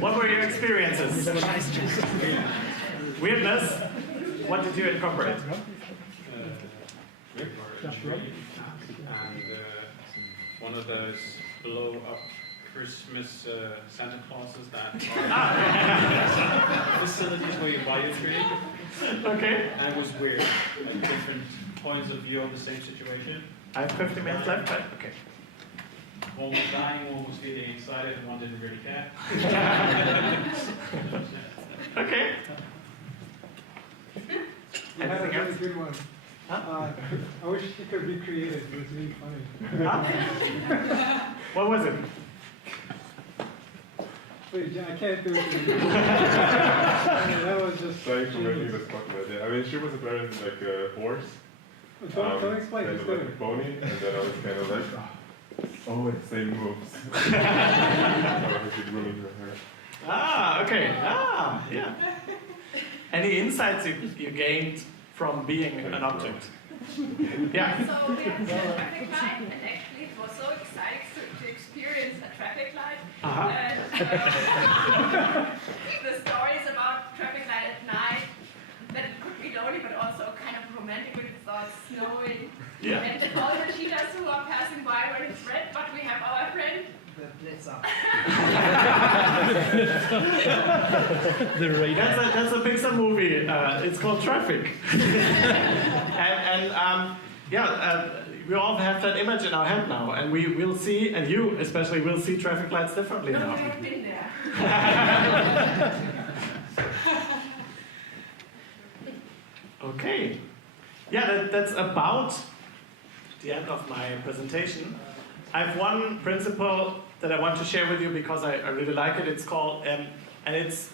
What were your experiences? Weirdness? What did you incorporate? And one of those blow-up Christmas Santa Clauses that are facilities where you buy your tree. Okay. And it was weird, like different points of view of the same situation. I have 50 minutes left, but okay. One was dying, one was feeling excited, and one didn't really care. Okay. I had a Anything really else? good one. Huh? I wish you could recreate it. It was really funny. Huh? What was it? Wait, I can't do it. That was just. Trying to make the spotlight. Yeah, I mean, she was apparently like a horse. Don't explain. Kind Just of do like a it. pony, and then I was kind of like, always same moves. So I was like ruling her hair. Ah, okay. Ah, yeah. Any insights you gained from being an object? Yeah. So we have a traffic light, and actually it was so exciting to experience a traffic light. And the stories about traffic light at night, that it could be lonely, but also kind of romantic when it starts snowing. Yeah. And all the cheetahs who are passing by when it's red, but we have our friend. The blitzer. That's a Pixar movie. It's called Traffic. We all have that image in our head now, and we will see, and you especially will see traffic lights differently No, now. we have been there. Okay. Yeah, that's about the end of my presentation. I have one principle that I want to share with you because I really like it. It's called, and it's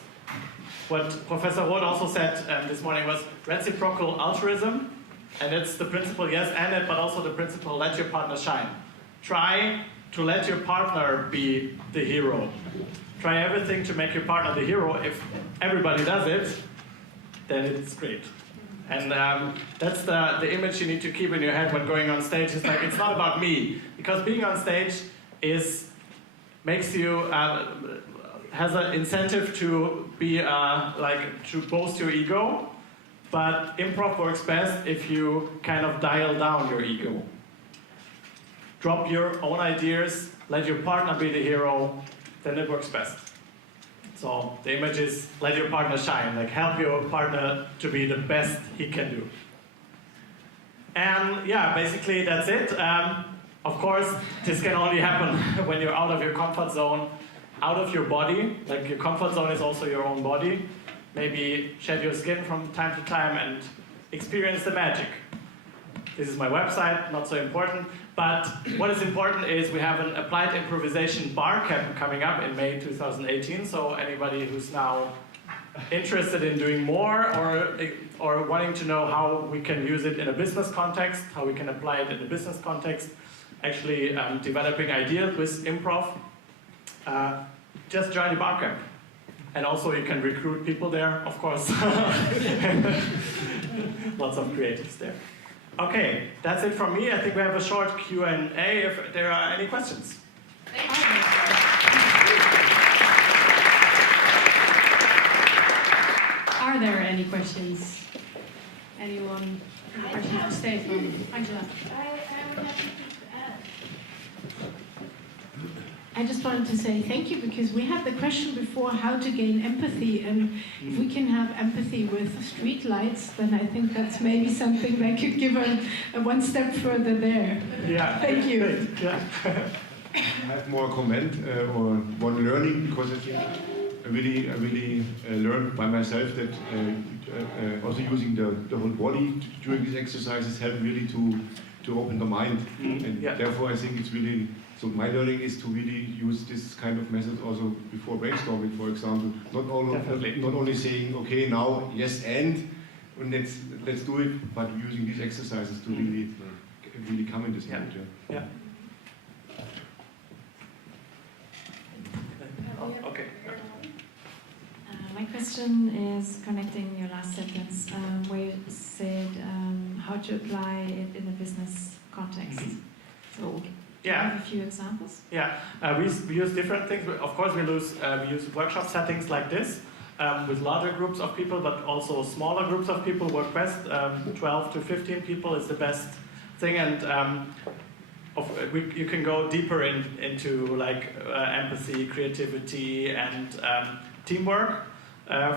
what Professor Roth also said this morning, was reciprocal altruism. And it's the principle, yes, and it, but also the principle, let your partner shine. Try to let your partner be the hero. Try everything to make your partner the hero. If everybody does it, then it's great. And that's the image you need to keep in your head when going on stage. It's like, it's not about me. Because being on stage makes you, has an incentive to be, to boast your ego. But improv works best if you kind of dial down your ego. Drop your own ideas, let your partner be the hero, then it works best. So the image is let your partner shine, like help your partner to be the best he can do. And yeah, basically that's it. Of course, this can only happen when you're out of your comfort zone, out of your body. Like your comfort zone is also your own body. Maybe shed your skin from time to time and experience the magic. This is my website, not so important. But what is important is we have an applied improvisation bar camp coming up in May 2018. So anybody who's now interested in doing more or wanting to know how we can use it in a business context, how we can apply it in a business context, actually developing ideas with improv, just join the bar camp. And also you can recruit people there, of course. Lots of creatives there. Okay, that's it from me. I think we have a short Q&A if there are any questions. Are there any questions? Anyone? Any questions for Stefan? Angela? I just wanted to say thank you because we had the question before how to gain empathy, and if we can have empathy with street lights, then I think that's maybe something that could give a one step further there. Yeah. Thank you. Yeah. I have more comment or one learning because I think I really learned by myself that also using the whole body during these exercises help really to open the mind, and therefore I think it's really. So my learning is to really use this kind of method also before brainstorming, for example. Not only saying, okay, now yes and let's do it, but using these exercises to really come in this mode. Yeah. Okay. My question is connecting your last sentence where you said how to apply it in a business context. So. Do you have a few examples? Yeah, we use different things. Of course, we use workshop settings like this with larger groups of people, but also smaller groups of people work best. 12 to 15 people is the best thing, and you can go deeper into like empathy, creativity, and teamwork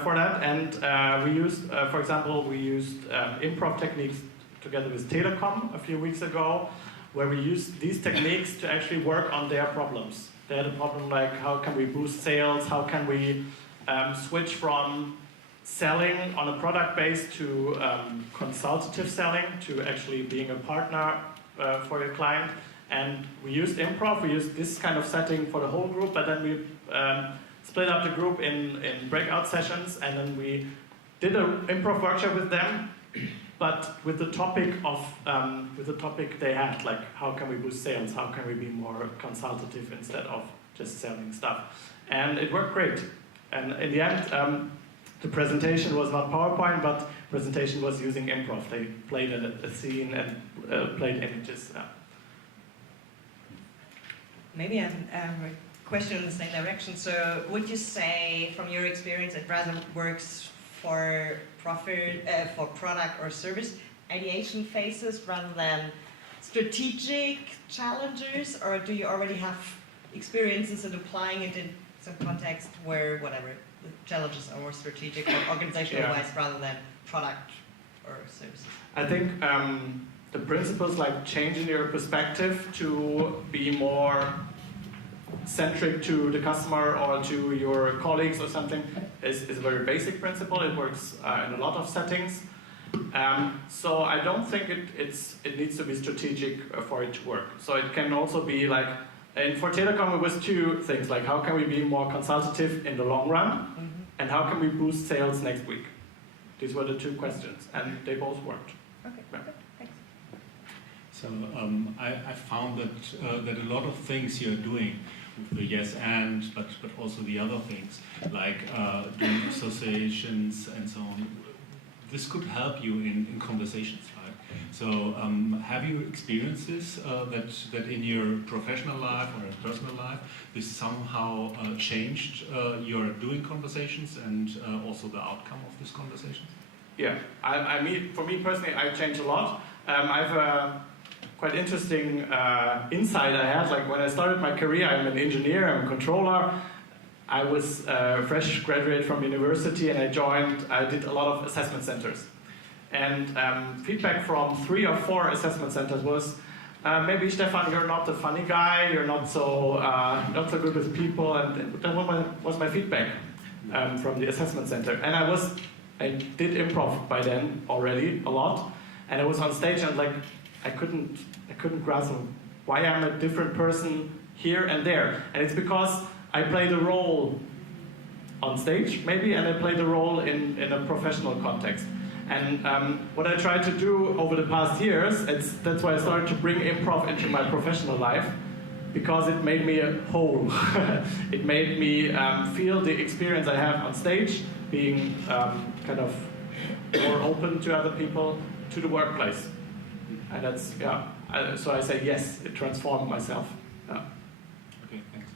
for that. And we used, for example, improv techniques together with Telecom a few weeks ago, where we use these techniques to actually work on their problems. They had a problem like how can we boost sales, how can we switch from selling on a product base to consultative selling, to actually being a partner for your client. And we used improv, we used this kind of setting for the whole group, but then we split up the group in breakout sessions, and then we did an improv workshop with them, but with the topic they had, like how can we boost sales, how can we be more consultative instead of just selling stuff, and it worked great. And in the end, the presentation was not PowerPoint, but presentation was using improv. They played a scene and played images. Maybe I have a question in the same direction. So, would you say, from your experience, it rather works for product or service ideation phases rather than strategic challenges, or do you already have experiences in applying it in some context where whatever the challenges are more strategic or organizational wise rather than product or services? I think the principles like changing your perspective to be more centric to the customer or to your colleagues or something is a very basic principle. It works in a lot of settings. So I don't think it needs to be strategic for it to work. So it can also be like, and for Telecom it was two things, like how can we be more consultative in the long run, and how can we boost sales next week? These were the two questions, and they both worked. Okay. Yeah. So I found that a lot of things you're doing with the yes and, but also the other things, like doing associations and so on, this could help you in conversations, right? So have you experienced this, that in your professional life or in personal life, this somehow changed your doing conversations and also the outcome of this conversation? Yeah, I mean, for me personally, I changed a lot. I've a quite interesting insight I had. Like when I started my career, I'm an engineer, I'm a controller. I was a fresh graduate from university, and I did a lot of assessment centers. And feedback from 3 or 4 assessment centers was, maybe Stefan, you're not the funny guy, you're not so good with people, and that was my feedback from the assessment center. And I did improv by then already a lot, and I was on stage and like I couldn't grasp why I'm a different person here and there, and it's because I played a role on stage maybe, and I played a role in a professional context. And what I tried to do over the past years, that's why I started to bring improv into my professional life, because it made me a whole. It made me feel the experience I have on stage, being kind of more open to other people, to the workplace. And that's, yeah, so I say yes, it transformed myself. Yeah. Okay, thanks.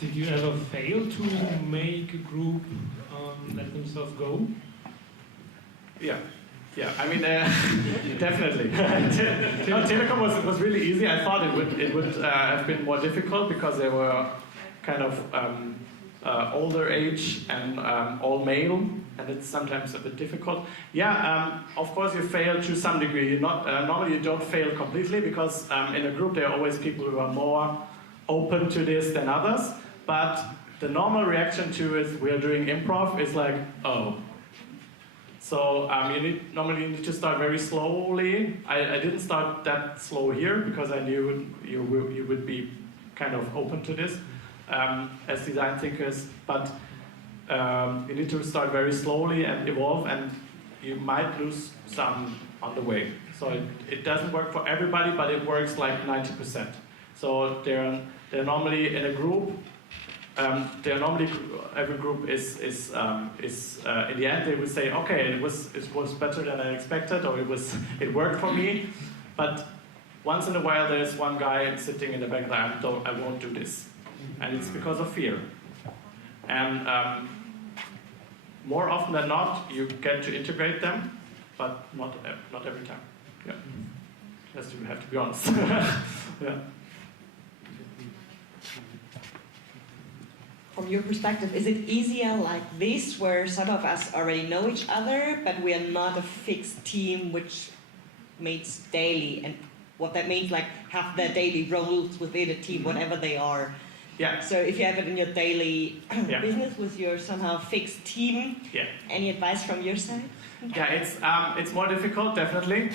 Did you ever fail to make a group let themselves go? Yeah. Yeah, I mean, definitely. Telecom was really easy. I thought it would have been more difficult because they were kind of older age and all male, and it's sometimes a bit difficult. Yeah, of course you fail to some degree. Normally you don't fail completely, because in a group there are always people who are more open to this than others. But the normal reaction to it, we are doing improv, is like, oh. So normally you need to start very slowly. I didn't start that slow here because I knew you would be kind of open to this as design thinkers. But you need to start very slowly and evolve, and you might lose some on the way. So it doesn't work for everybody, but it works like 90%. So they're normally in a group. Every group is in the end they would say, okay, it was better than I expected, or it worked for me. But once in a while there's one guy sitting in the back that I won't do this, and it's because of fear. And more often than not, you get to integrate them, but not every time. Yeah, you have to be honest. Yeah. From your perspective, is it easier like this, where some of us already know each other, but we are not a fixed team which meets daily, and what that means, like have their daily roles within a team, whatever they are. Yeah. So if you have it in your daily business with your somehow fixed team, any advice from your side? Yeah, it's more difficult, definitely.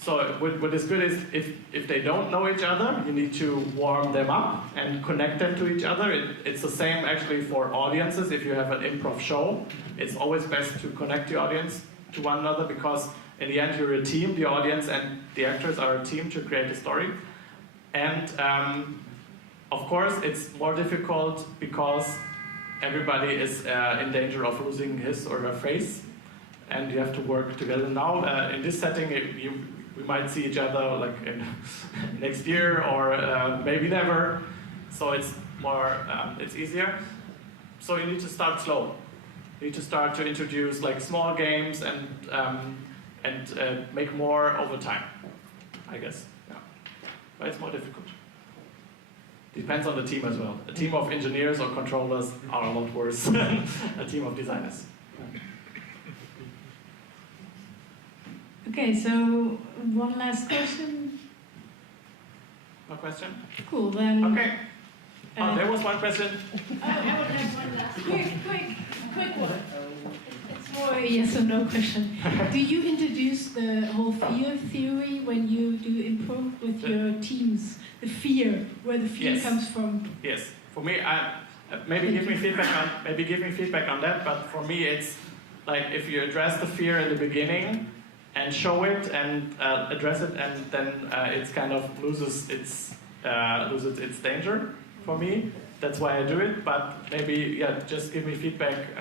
So what is good is if they don't know each other, you need to warm them up and connect them to each other. It's the same actually for audiences. If you have an improv show, it's always best to connect the audience to one another, because in the end you're a team. The audience and the actors are a team to create a story. And of course it's more difficult because everybody is in danger of losing his or her face, and you have to work together. Now in this setting we might see each other like next year or maybe never, so it's more it's easier. So you need to start slow. You need to start to introduce like small games and make more over time, I guess. Yeah, but it's more difficult. Depends on the team as well. A team of engineers or controllers are a lot worse than a team of designers. Okay, so one last question. No question? Cool, then. Okay. There was one question. I would have one last. Quick one. It's more a yes or no question. Do you introduce the whole fear theory when you do improv with your teams? The fear, where the fear comes from? Yes. For me, Maybe give me feedback on that. But for me, it's like if you address the fear in the beginning and show it and address it, and then it's kind of loses its danger for me. That's why I do it. But maybe just give me feedback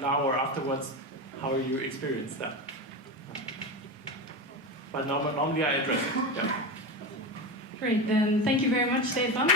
now or afterwards how you experience that. But normally I address it. Yeah. Great. Then thank you very much, Stefan.